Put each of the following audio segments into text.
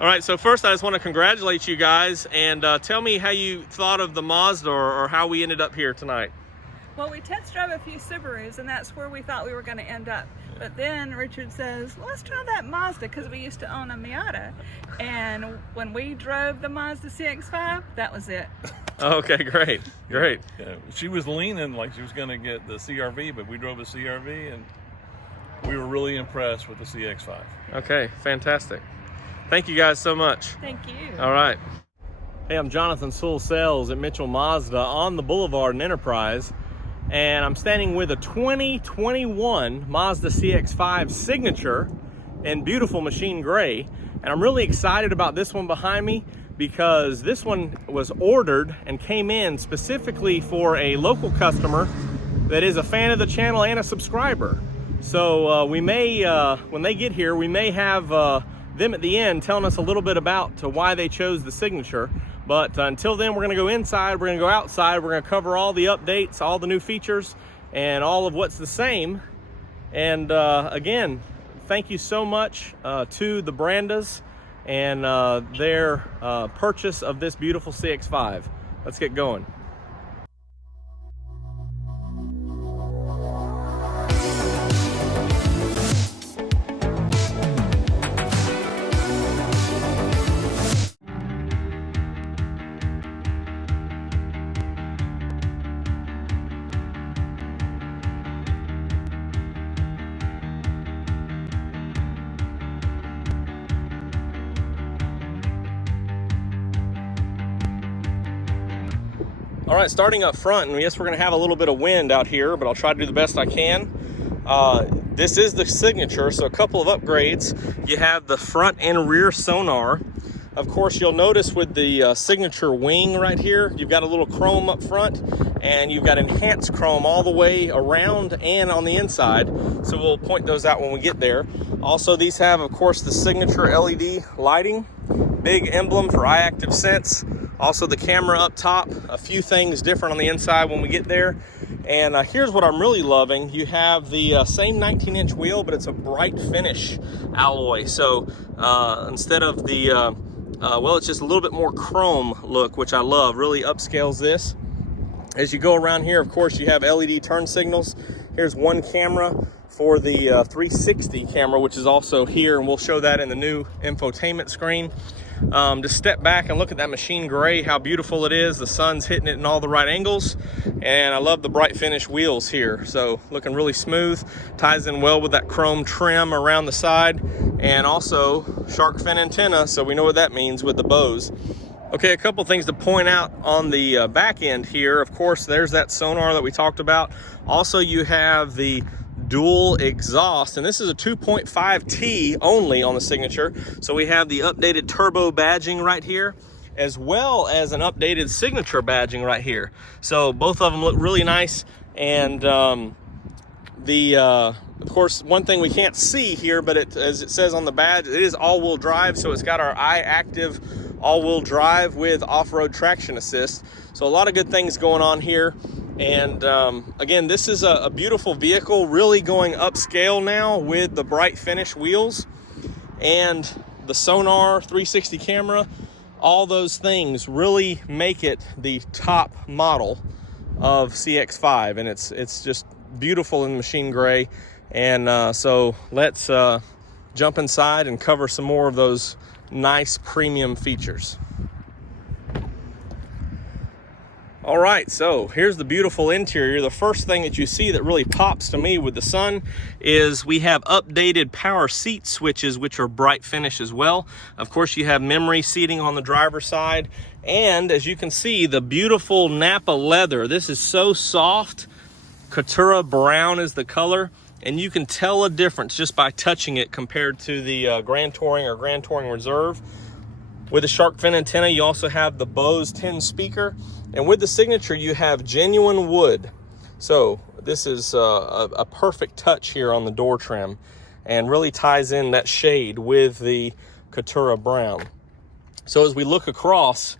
All right, so first I just want to congratulate you guys and tell me how you thought of the Mazda or how we ended up here tonight. Well, we test drove a few Subarus and that's where we thought we were going to end up. But then Richard says, well, let's try that Mazda because we used to own a Miata. And when we drove the Mazda CX-5, that was it. Okay, great. Yeah, she was leaning like she was going to get the CRV, but we drove a CRV and we were really impressed with the CX-5. Okay, fantastic. Thank you guys so much. Thank you. All right. Hey, I'm Jonathan Sewell Sales at Mitchell Mazda on the Boulevard in Enterprise, and I'm standing with a 2021 Mazda CX-5 Signature in beautiful machine gray, and I'm really excited about this one behind me because this one was ordered and came in specifically for a local customer that is a fan of the channel and a subscriber. So we may, when they get here, we may have them at the end telling us a little bit about why they chose the Signature. But until then, we're gonna go inside, we're gonna go outside, we're gonna cover all the updates, all the new features, and all of what's the same. And again, thank you so much to the Brandas and their purchase of this beautiful CX-5. Let's get going. All right, starting up front, and yes, we're gonna have a little bit of wind out here, but I'll try to do the best I can. This is the Signature, so a couple of upgrades. You have the front and rear sonar. Of course, you'll notice with the Signature wing right here, you've got a little chrome up front, and you've got enhanced chrome all the way around and on the inside. So we'll point those out when we get there. Also, these have, of course, the Signature LED lighting, big emblem for iActive Sense. Also the camera up top, a few things different on the inside when we get there. And here's what I'm really loving. You have the same 19-inch wheel, but it's a bright finish alloy. So instead of the, well, it's just a little bit more chrome look, which I love, really upscales this. As you go around here, of course, you have LED turn signals. Here's one camera for the 360 camera, which is also here, and we'll show that in the new infotainment screen. Just step back and look at that machine gray, how beautiful it is. The sun's hitting it in all the right angles, and I love the bright finish wheels here. So looking really smooth, ties in well with that chrome trim around the side, and also shark fin antenna, so we know what that means with the bows. Okay, a couple things to point out on the back end here. Of course, there's that sonar that we talked about. Also, you have the dual exhaust, and this is a 2.5T only on the Signature. So we have the updated turbo badging right here, as well as an updated Signature badging right here. So both of them look really nice. And of course, one thing we can't see here, but as it says on the badge, it is all-wheel drive. So it's got our iActive all-wheel drive with off-road traction assist. So a lot of good things going on here. And again, this is a beautiful vehicle, really going upscale now with the bright finish wheels and the sonar, 360 camera. All those things really make it the top model of CX-5, and it's just beautiful in machine gray. And so let's jump inside and cover some more of those nice premium features. All right, so here's the beautiful interior. The first thing that you see that really pops to me with the sun is we have updated power seat switches, which are bright finish as well. Of course, you have memory seating on the driver's side. And as you can see, the beautiful Napa leather. This is so soft. Caturra Brown is the color. And you can tell a difference just by touching it compared to the Grand Touring or Grand Touring Reserve. With the shark fin antenna, you also have the Bose 10 speaker. And with the Signature, you have genuine wood. So this is a perfect touch here on the door trim and really ties in that shade with the Caturra Brown. So as we look across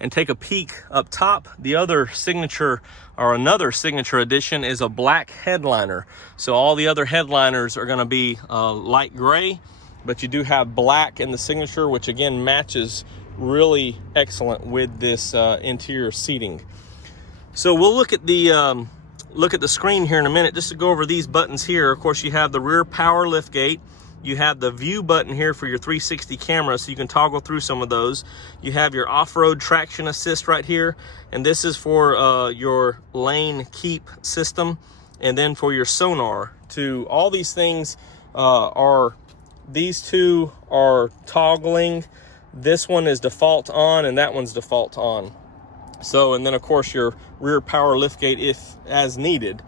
and take a peek up top, the other Signature or another Signature edition is a black headliner. So all the other headliners are gonna be light gray. but you do have black in the signature, which again matches really excellent with this interior seating. So we'll look at the screen here in a minute just to go over these buttons here. Of course, you have the rear power liftgate. You have the view button here for your 360 camera, so you can toggle through some of those. You have your off-road traction assist right here, and this is for your lane keep system, and then for your sonar. To all these things these two are toggling. This one is default on, and that one's default on. So, and then of course your rear power liftgate if as needed.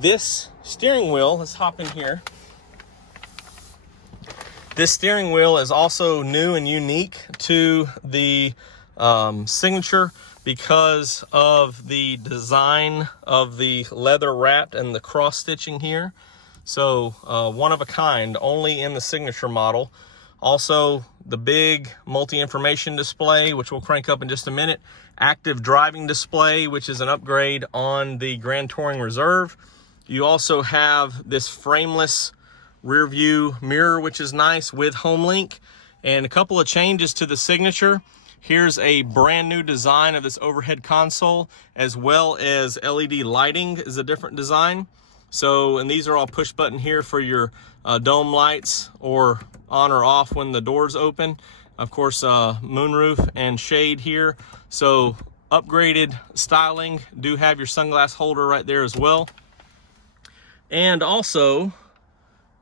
This steering wheel, let's hop in here. This steering wheel is also new and unique to the signature because of the design of the leather wrapped and the cross stitching here. So one of a kind, only in the signature model. Also the big multi-information display, which we'll crank up in just a minute. Active driving display, which is an upgrade on the Grand Touring Reserve. You also have this frameless rear view mirror, which is nice, with HomeLink, and a couple of changes to the signature. Here's a brand new design of this overhead console, as well as LED lighting is a different design. So, and these are all push button here for your dome lights, or on or off when the doors open. Of course, moonroof and shade here. So upgraded styling. Do have your sunglass holder right there as well. And also,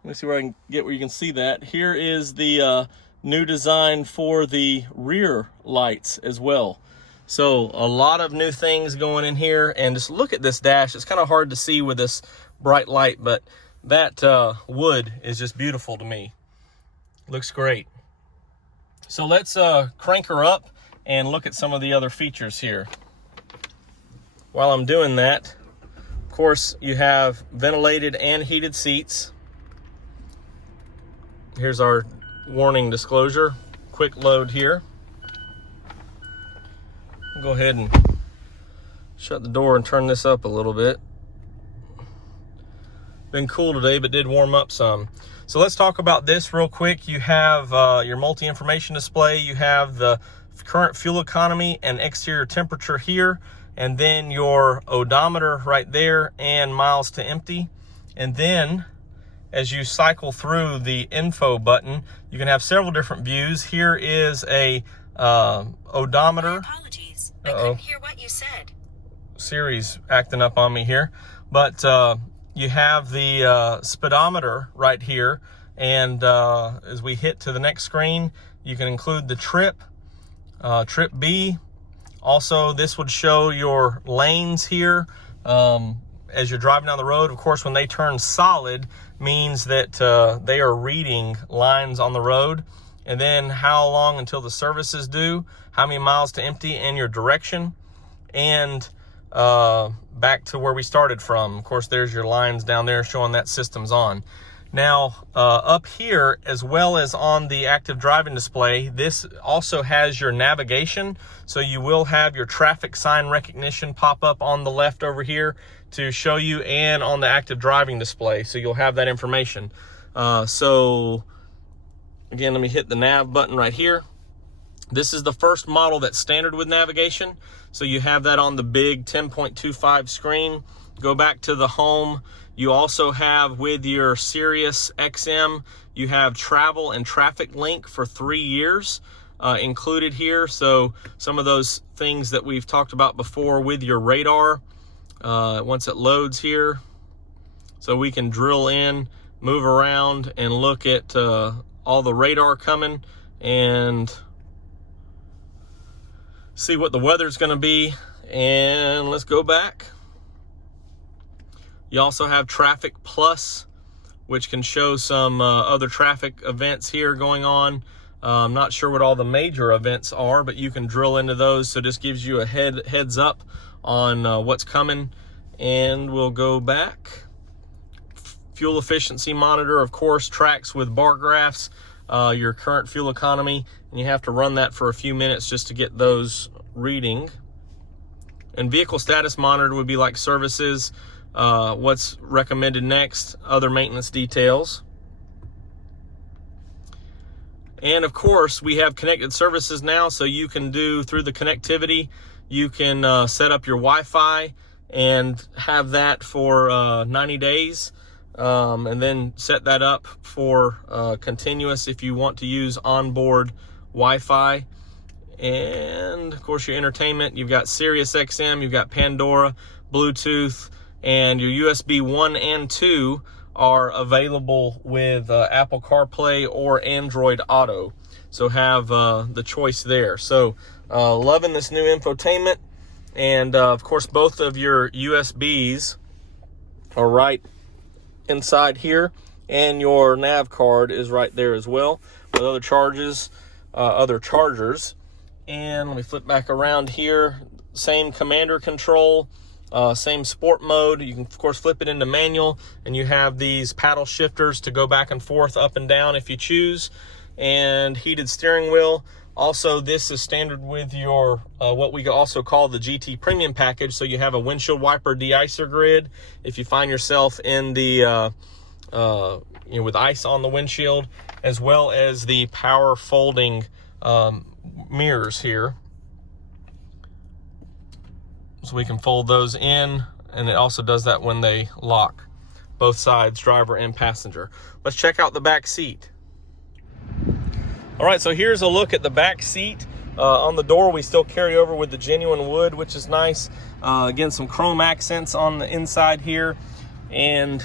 let me see where I can get where you can see that. Here is the new design for the rear lights as well. So a lot of new things going in here, and just look at this dash. It's kind of hard to see with this bright light, but that wood is just beautiful to me. Looks great. So let's crank her up and look at some of the other features here. While I'm doing that, of course, you have ventilated and heated seats. Here's our warning disclosure. Quick load here. I'll go ahead and shut the door and turn this up a little bit. Been cool today, but did warm up some. So let's talk about this real quick. You have your multi-information display. You have the current fuel economy and exterior temperature here, and then your odometer right there and miles to empty. And then as you cycle through the info button, you can have several different views. Here is a odometer. My apologies. I couldn't hear what you said. Siri's acting up on me here. But you have the speedometer right here. And as we hit to the next screen, you can include the trip B. Also, this would show your lanes here as you're driving down the road. Of course, when they turn solid, means that they are reading lines on the road. And then how long until the service is due, how many miles to empty, and your direction. And back to where we started from. Of course, there's your lines down there showing that system's on. Now, up here, as well as on the active driving display, this also has your navigation. So you will have your traffic sign recognition pop up on the left over here to show you, and on the active driving display. So you'll have that information. So again, let me hit the nav button right here. This is the first model that's standard with navigation. So you have that on the big 10.25 screen. Go back to the home. You also have, with your Sirius XM, you have travel and traffic link for 3 years included here. So some of those things that we've talked about before with your radar, once it loads here, so we can drill in, move around, and look at all the radar coming and see what the weather's going to be. And let's go back. You also have Traffic Plus, which can show some other traffic events here going on. I'm not sure what all the major events are, but you can drill into those. So this gives you a heads up on what's coming. And we'll go back. Fuel efficiency monitor, of course, tracks with bar graphs your current fuel economy, and you have to run that for a few minutes just to get those reading. And vehicle status monitor would be like services, what's recommended next, other maintenance details. And of course, we have connected services now, so you can do through the connectivity, you can set up your Wi-Fi and have that for 90 days. And then set that up for continuous if you want to use onboard Wi-Fi. And of course, your entertainment, you've got Sirius XM, you've got Pandora, Bluetooth, and your USB 1 and 2 are available with Apple CarPlay or Android Auto. So have the choice there. So loving this new infotainment. And of course, both of your USBs are right inside here, and your nav card is right there as well with other chargers. And let me flip back around here. Same commander control. Same sport mode. You can of course flip it into manual, and you have these paddle shifters to go back and forth, up and down if you choose, and heated steering wheel. Also, this is standard with your what we also call the GT Premium package. So you have a windshield wiper de-icer grid if you find yourself in the with ice on the windshield, as well as the power folding mirrors here. So we can fold those in, and it also does that when they lock, both sides, driver and passenger. Let's check out the back seat. All right, so here's a look at the back seat. On the door, we still carry over with the genuine wood, which is nice. Again, some chrome accents on the inside here. And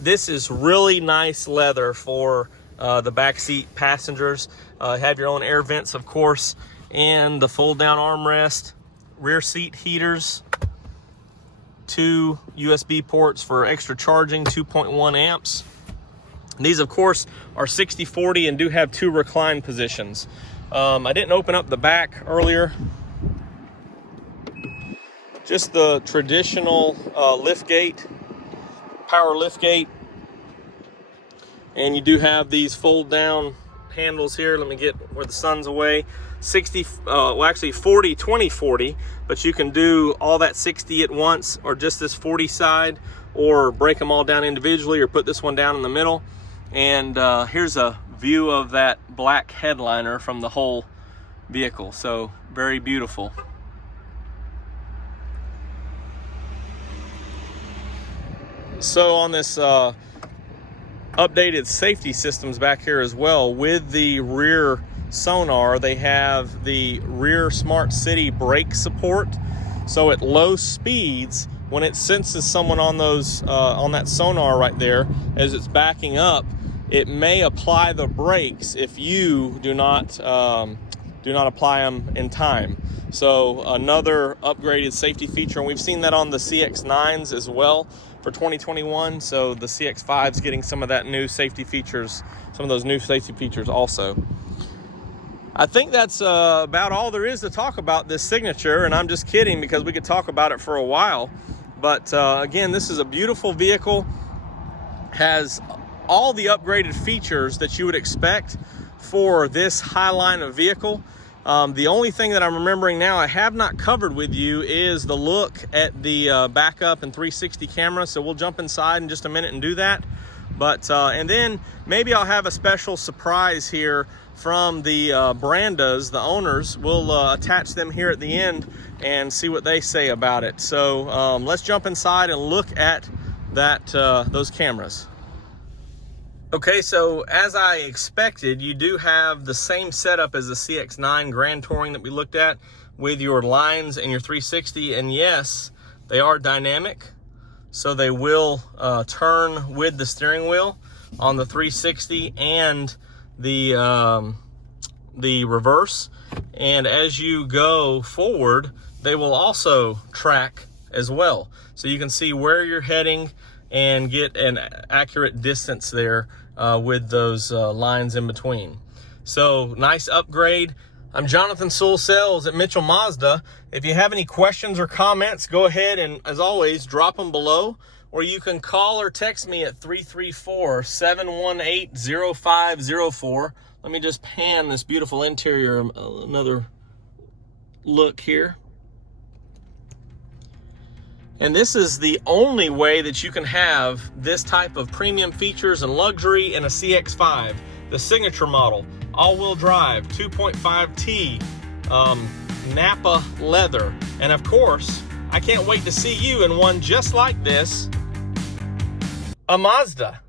this is really nice leather for the back seat passengers. Have your own air vents, of course, and the fold down armrest. Rear seat heaters, 2 USB ports for extra charging, 2.1 amps. These, of course, are 60/40 and do have 2 recline positions. I didn't open up the back earlier. Just the traditional lift gate, power lift gate. And you do have these fold down handles here. Let me get where the sun's away. 40, 20, 40, but you can do all that 60 at once, or just this 40 side, or break them all down individually, or put this one down in the middle. And here's a view of that black headliner from the whole vehicle. So very beautiful. So on this updated safety systems back here as well, with the rear sonar, they have the rear smart city brake support. So at low speeds, when it senses someone on those on that sonar right there, as it's backing up, it may apply the brakes if you do not apply them in time. So another upgraded safety feature, and we've seen that on the CX-9s as well for 2021. So the CX-5 is getting some of that new safety features, some of those new safety features also. I think that's about all there is to talk about this Signature, and I'm just kidding because we could talk about it for a while. But again, this is a beautiful vehicle, has all the upgraded features that you would expect for this high line of vehicle. The only thing that I'm remembering now I have not covered with you is the look at the backup and 360 camera. So we'll jump inside in just a minute and do that. But and then maybe I'll have a special surprise here from the Brandas, the owners. We'll attach them here at the end and see what they say about it. So let's jump inside and look at that those cameras. Okay, so as I expected, you do have the same setup as the CX-9 Grand Touring that we looked at, with your lines and your 360. And yes, they are dynamic, so they will turn with the steering wheel on the 360 and the reverse. And as you go forward, they will also track as well, so you can see where you're heading and get an accurate distance there with those lines in between. So nice upgrade. I'm Jonathan Sewell at Mitchell Mazda. If you have any questions or comments, go ahead and, as always, drop them below, or you can call or text me at 334-718-0504. Let me just pan this beautiful interior, another look here. And this is the only way that you can have this type of premium features and luxury in a CX-5. the signature model, all-wheel drive, 2.5T, Napa leather. And of course, I can't wait to see you in one just like this, a Mazda.